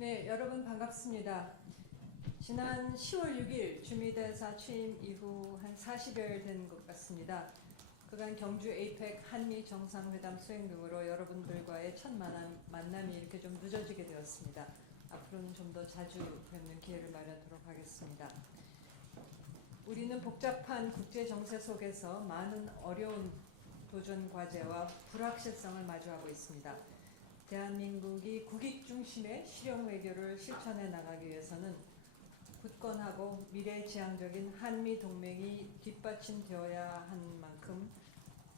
네, 여러분 반갑습니다. 지난 10월 6일 주미대사 취임 이후 한 40여일 된 것 같습니다. 그간 경주 에이펙 한미 정상회담 수행 등으로 여러분들과의 첫 만남이 이렇게 좀 늦어지게 되었습니다. 앞으로는 좀 더 자주 뵙는 기회를 마련하도록 하겠습니다. 우리는 복잡한 국제 정세 속에서 많은 어려운 도전 과제와 불확실성을 마주하고 있습니다. 대한민국이 국익 중심의 실용 외교를 실천해 나가기 위해서는 굳건하고 미래지향적인 한미 동맹이 뒷받침되어야 한 만큼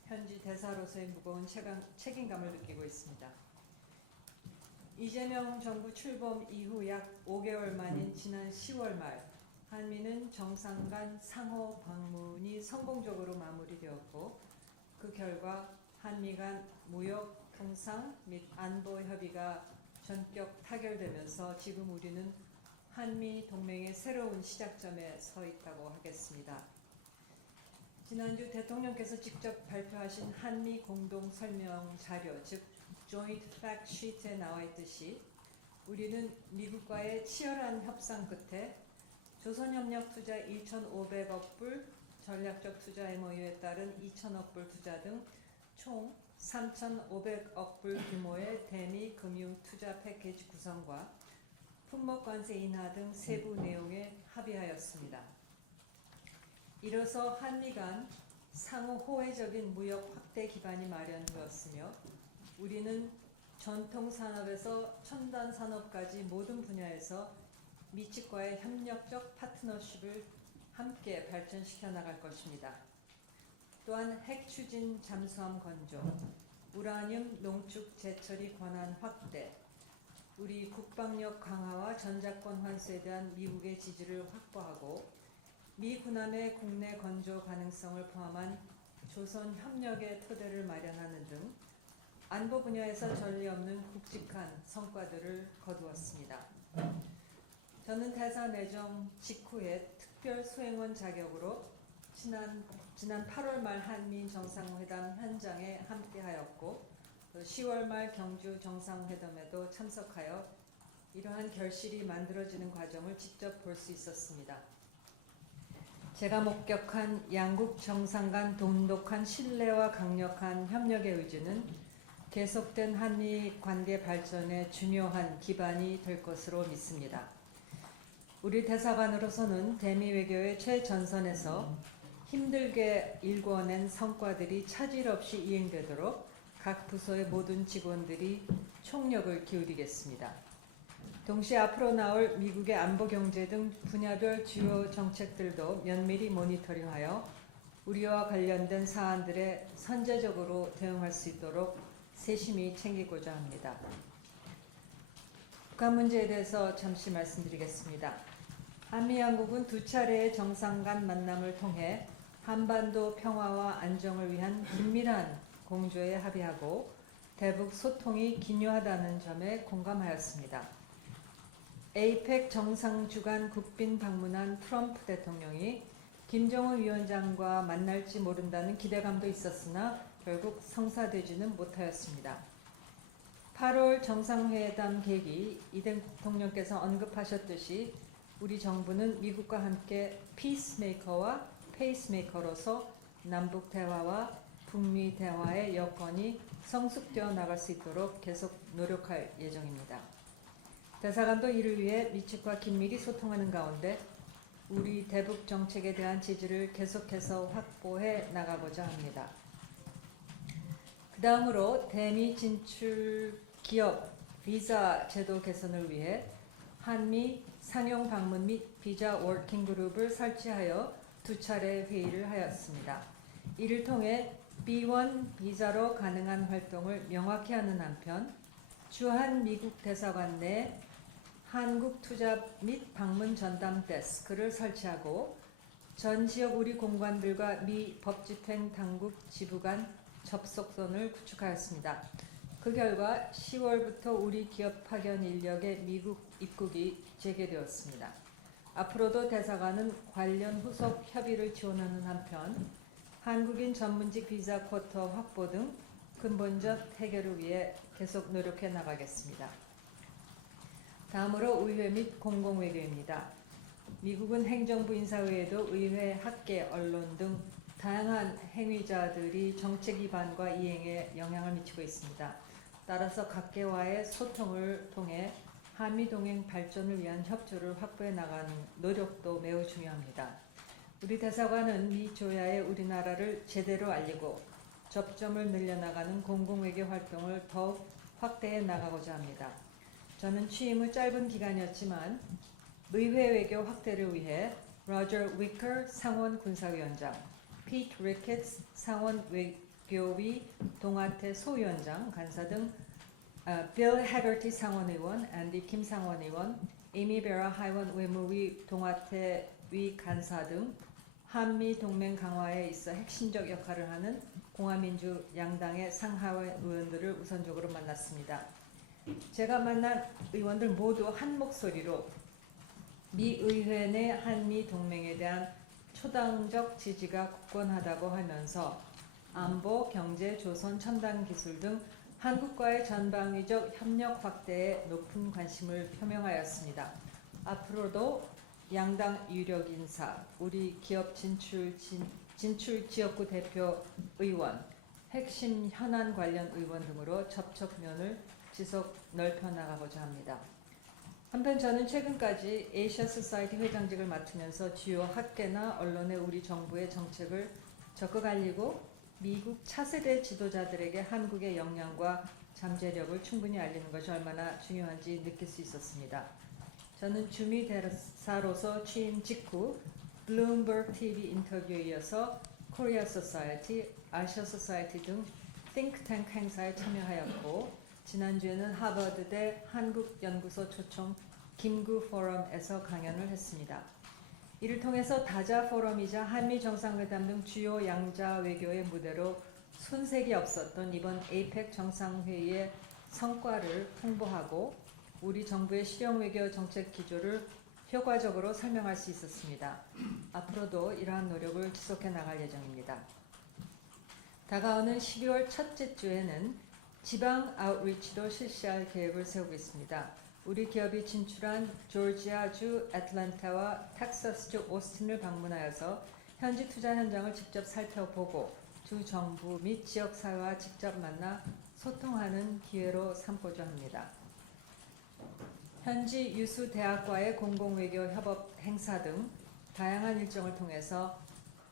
현지 대사로서의 무거운 책임감을 느끼고 있습니다. 이재명 정부 출범 이후 약 5개월 만인 지난 10월 말 한미는 정상 간 상호 방문이 성공적으로 마무리되었고, 그 결과 한미 간 무역, 통상 및 안보 협의가 전격 타결되면서 지금 우리는 한미 동맹의 새로운 시작점에 서 있다고 하겠습니다. 지난주 대통령께서 직접 발표하신 한미 공동 설명 자료, 즉 Joint Fact Sheet에 나와 있듯이 우리는 미국과의 치열한 협상 끝에 조선협력 투자 1,500억 불, 전략적 투자 MOU에 따른 2,000억 불 투자 등 총 3,500억 불 규모의 대미 금융 투자 패키지 구성과 품목 관세 인하 등 세부 내용에 합의하였습니다. 이로써 한미 간 상호 호혜적인 무역 확대 기반이 마련되었으며, 우리는 전통 산업에서 첨단 산업까지 모든 분야에서 미측과의 협력적 파트너십을 함께 발전시켜 나갈 것입니다. 또한 핵 추진 잠수함 건조, 우라늄 농축 재처리 권한 확대, 우리 국방력 강화와 전자권 환수에 대한 미국의 지지를 확보하고 미 군함의 국내 건조 가능성을 포함한 조선 협력의 토대를 마련하는 등 안보 분야에서 전례 없는 굵직한 성과들을 거두었습니다. 저는 대사 내정 직후에 특별 수행원 자격으로 지난 8월 말 한미 정상회담 현장에 함께하였고, 10월 말 경주 정상회담에도 참석하여 이러한 결실이 만들어지는 과정을 직접 볼 수 있었습니다. 제가 목격한 양국 정상 간 돈독한 신뢰와 강력한 협력의 의지는 계속된 한미 관계 발전의 중요한 기반이 될 것으로 믿습니다. 우리 대사관으로서는 대미 외교의 최전선에서 힘들게 일궈낸 성과들이 차질 없이 이행되도록 각 부서의 모든 직원들이 총력을 기울이겠습니다. 동시에 앞으로 나올 미국의 안보 경제 등 분야별 주요 정책들도 면밀히 모니터링하여 우리와 관련된 사안들에 선제적으로 대응할 수 있도록 세심히 챙기고자 합니다. 북한 문제에 대해서 잠시 말씀드리겠습니다. 한미 양국은 두 차례의 정상 간 만남을 통해 한반도 평화와 안정을 위한 긴밀한 공조에 합의하고 대북 소통이 기묘하다는 점에 공감하였습니다. 에이펙 정상 주간 국빈 방문한 트럼프 대통령이 김정은 위원장과 만날지 모른다는 기대감도 있었으나 결국 성사되지는 못하였습니다. 8월 정상회담 계기, 이 대통령께서 언급하셨듯이 우리 정부는 미국과 함께 피스메이커와 페이스메이커로서 남북 대화와 북미 대화의 여건이 성숙되어 나갈 수 있도록 계속 노력할 예정입니다. 대사관도 이를 위해 미측과 긴밀히 소통하는 가운데 우리 대북 정책에 대한 지지를 계속해서 확보해 나가고자 합니다. 그 다음으로 대미 진출 기업 비자 제도 개선을 위해 한미 상용 방문 및 비자 워킹 그룹을 설치하여 두 차례 회의를 하였습니다. 이를 통해 B1 비자로 가능한 활동을 명확히 하는 한편, 주한 미국 대사관 내 한국 투자 및 방문 전담 데스크를 설치하고 전 지역 우리 공관들과 미 법집행 당국 지부 간 접속선을 구축하였습니다. 그 결과 10월부터 우리 기업 파견 인력의 미국 입국이 재개되었습니다. 앞으로도 대사관은 관련 후속 협의를 지원하는 한편 한국인 전문직 비자 쿼터 확보 등 근본적 해결을 위해 계속 노력해 나가겠습니다. 다음으로 의회 및 공공외교입니다. 미국은 행정부 인사 외에도 의회, 학계, 언론 등 다양한 행위자들이 정책 위반과 이행에 영향을 미치고 있습니다. 따라서 각계와의 소통을 통해 한미 동행 발전을 위한 협조를 확보해 나가는 노력도 매우 중요합니다. 우리 대사관은 미 조야에 우리나라를 제대로 알리고 접점을 늘려나가는 공공외교 활동을 더욱 확대해 나가고자 합니다. 저는 취임 후 짧은 기간이었지만 의회 외교 확대를 위해 로저 위커 상원 군사위원장, 피트 리켓츠 상원 외교위 동아태 소위원장, 간사 등 빌 해거티 상원의원, 앤디 킴 상원의원, 에미 베라 하원 외무위 동아태위 간사 등 한미 동맹 강화에 있어 핵심적 역할을 하는 공화민주 양당의 상하원 의원들을 우선적으로 만났습니다. 제가 만난 의원들 모두 한 목소리로 미 의회 내 한미 동맹에 대한 초당적 지지가 굳건하다고 하면서 안보, 경제, 조선, 첨단 기술 등 한국과의 전방위적 협력 확대에 높은 관심을 표명하였습니다. 앞으로도 양당 유력 인사, 우리 기업 진출 지역구 대표 의원, 핵심 현안 관련 의원 등으로 접촉면을 지속 넓혀 나가고자 합니다. 한편 저는 최근까지 에이시아 소사이티 회장직을 맡으면서 주요 학계나 언론에 우리 정부의 정책을 적극 알리고 미국 차세대 지도자들에게 한국의 역량과 잠재력을 충분히 알리는 것이 얼마나 중요한지 느낄 수 있었습니다. 저는 주미 대사로서 취임 직후 블룸버그 TV 인터뷰에 이어서 코리아 소사이티, 아시아 소사이티 등 띵크탱크 행사에 참여하였고 지난주에는 하버드대 한국연구소 초청 김구 포럼에서 강연을 했습니다. 이를 통해서 다자 포럼이자 한미 정상회담 등 주요 양자 외교의 무대로 손색이 없었던 이번 에이펙 정상회의의 성과를 홍보하고 우리 정부의 실용 외교 정책 기조를 효과적으로 설명할 수 있었습니다. 앞으로도 이러한 노력을 지속해 나갈 예정입니다. 다가오는 12월 첫째 주에는 지방 아웃리치도 실시할 계획을 세우고 있습니다. 우리 기업이 진출한 조지아주 애틀랜타와 텍사스주 오스틴을 방문하여서 현지 투자 현장을 직접 살펴보고 두 정부 및 지역사회와 직접 만나 소통하는 기회로 삼고자 합니다. 현지 유수 대학과의 공공외교 협업 행사 등 다양한 일정을 통해서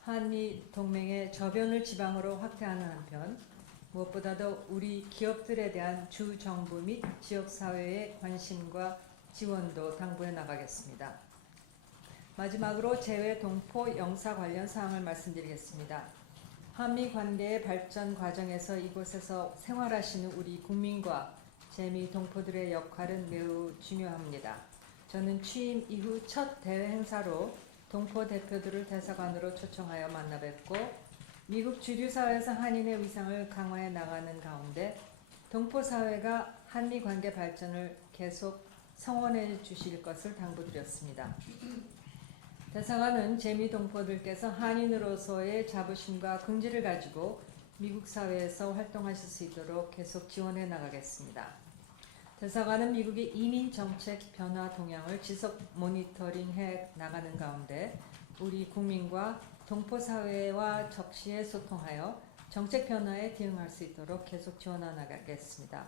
한미 동맹의 저변을 지방으로 확대하는 한편 무엇보다도 우리 기업들에 대한 주 정부 및 지역사회의 관심과 지원도 당부해 나가겠습니다. 마지막으로 재외 동포 영사 관련 사항을 말씀드리겠습니다. 한미 관계의 발전 과정에서 이곳에서 생활하시는 우리 국민과 재미 동포들의 역할은 매우 중요합니다. 저는 취임 이후 첫 대회 행사로 동포 대표들을 대사관으로 초청하여 만나 뵙고 미국 주류 사회에서 한인의 위상을 강화해 나가는 가운데 동포 사회가 한미 관계 발전을 계속 성원해 주실 것을 당부드렸습니다. 대사관은 재미 동포들께서 한인으로서의 자부심과 긍지를 가지고 미국 사회에서 활동하실 수 있도록 계속 지원해 나가겠습니다. 대사관은 미국의 이민 정책 변화 동향을 지속 모니터링해 나가는 가운데 우리 국민과 동포 사회와 적시에 소통하여 정책 변화에 대응할 수 있도록 계속 지원해 나가겠습니다.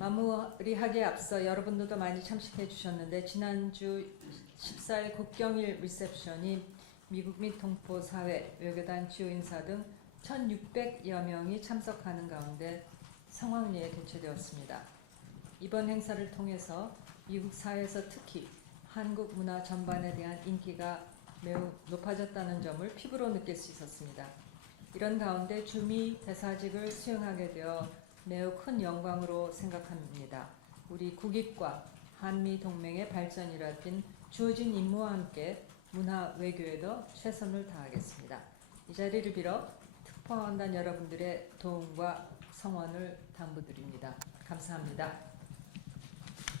마무리하기에 앞서 여러분들도 많이 참석해 주셨는데 지난주 14일 국경일 리셉션이 미국 및 동포 사회, 외교단 주요 인사 등 1,600여 명이 참석하는 가운데 성황리에 개최되었습니다. 이번 행사를 통해서 미국 사회에서 특히 한국 문화 전반에 대한 인기가 매우 높아졌다는 점을 피부로 느낄 수 있었습니다. 이런 가운데 주미 대사직을 수행하게 되어 매우 큰 영광으로 생각합니다. 우리 국익과 한미 동맹의 발전이라 빈 주어진 임무와 함께 문화 외교에도 최선을 다하겠습니다. 이 자리를 빌어 특파원단 여러분들의 도움과 성원을 당부드립니다. 감사합니다.